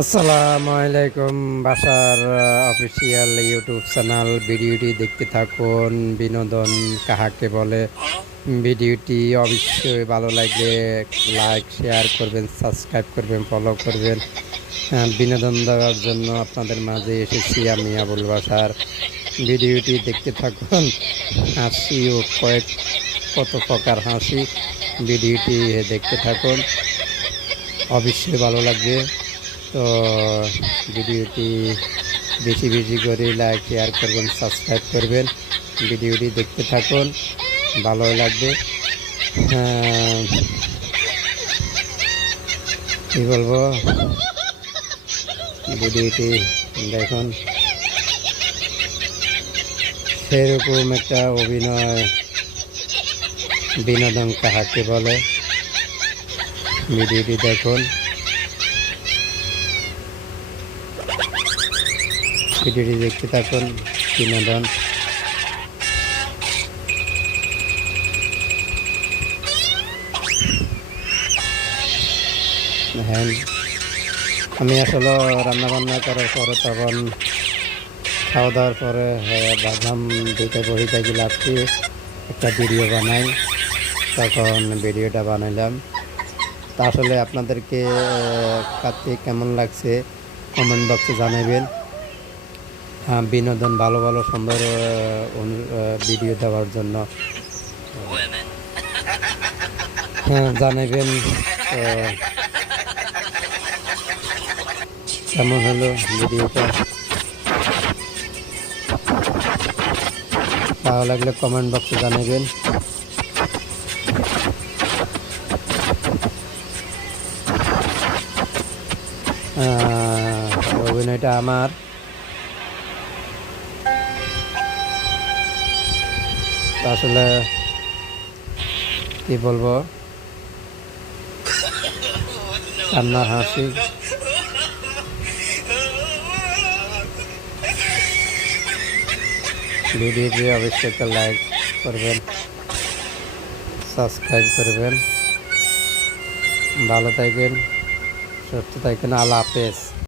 আসসালামু আলাইকুম। বাসার অফিসিয়াল ইউটিউব চ্যানেল ভিডিওটি দেখতে থাকুন। বিনোদন কাহাকে বলে ভিডিওটি অবশ্যই ভালো লাগলে লাইক শেয়ার করবেন, সাবস্ক্রাইব করবেন, ফলো করবেন। বিনোদন দেওয়ার জন্য আপনাদের মাঝে এসেছি আমি আবুল বাসার। ভিডিওটি দেখতে থাকুন। হাসি ও কত প্রকার হাসি, ভিডিওটি দেখতে থাকুন, অবশ্যই ভালো লাগবে। তো ভিডিওটি বেশি বেশি করে লাইক শেয়ার করবেন, সাবস্ক্রাইব করবেন, ভিডিওটি দেখতে থাকুন, ভালোই লাগবে। হ্যাঁ, কী বলবো, ভিডিওটি দেখুন। সেরকম একটা অভিনয়, বিনোদন কাহাকে বলে, ভিডিওটি দেখুন। ভিডিওটি দেখতে থাকুন, বিনোদন। হ্যাঁ, আমি আসলে রান্না বান্না করার পরে তখন খাওয়া দাওয়ার পরে ভাবলাম দুইটা বহি থাকি লাগছি একটা ভিডিও বানাই, তখন ভিডিওটা বানাইলাম। তা আসলে আপনাদেরকে কাছে কেমন লাগছে কমেন্ট বক্সে জানাবেন। বিনোদন ভালো ভালো সুন্দর ভিডিও দেওয়ার জন্য জানাবেন। তো কেমন হলো ভিডিওটা, ভালো লাগলে কমেন্ট বক্সে জানাবেন। অভিনয়টা আমার, আসলে কি বলবো, কান্নার হাসি। ভিডিওটি অবশ্যই একটা লাইক করবেন, সাবস্ক্রাইব করবেন। ভালো থাকবেন, সুস্থ থাকবেন। আল্লাহ হাফেজ।